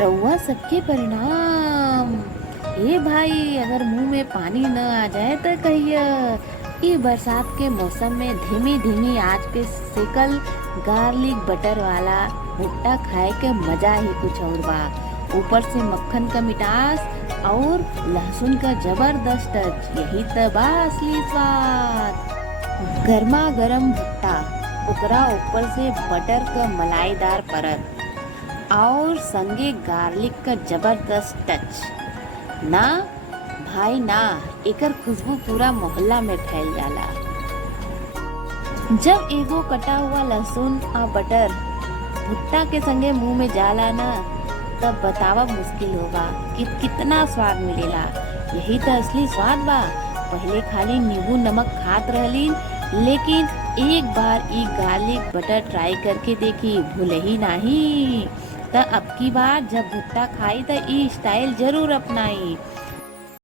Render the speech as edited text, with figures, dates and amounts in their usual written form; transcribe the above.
रउआ सबके परिणाम। ए भाई, अगर मुंह में पानी न आ जाए तो कहिए। ई बरसात के मौसम में धीमी धीमी आंच पे सेकल गार्लिक बटर वाला भुट्टा खाए के मजा ही कुछ और बा। ऊपर से मक्खन का मिठास और लहसुन का जबरदस्त टच, यही तो बा असली स्वाद। गर्मा गर्म भुट्टा, ओकरा ऊपर से बटर का मलाईदार परत और संगे गार्लिक का जबरदस्त टच ना भाई ना, एकर खुशबू पूरा मोहल्ला में फैल जाला। जब एगो कटा हुआ लहसुन और बटर भुट्टा के संगे मुंह में जाला ना, तब बतावा मुश्किल होगा कि कितना स्वाद मिलेला। यही तो असली स्वाद बा। पहले खाली नींबू नमक खात रहलीन, लेकिन एक बार ई गार्लिक बटर ट्राई करके देखी, भूले ही नहीं। तो अब की बार जब भुट्टा खाई तो ई स्टाइल जरूर अपनाई।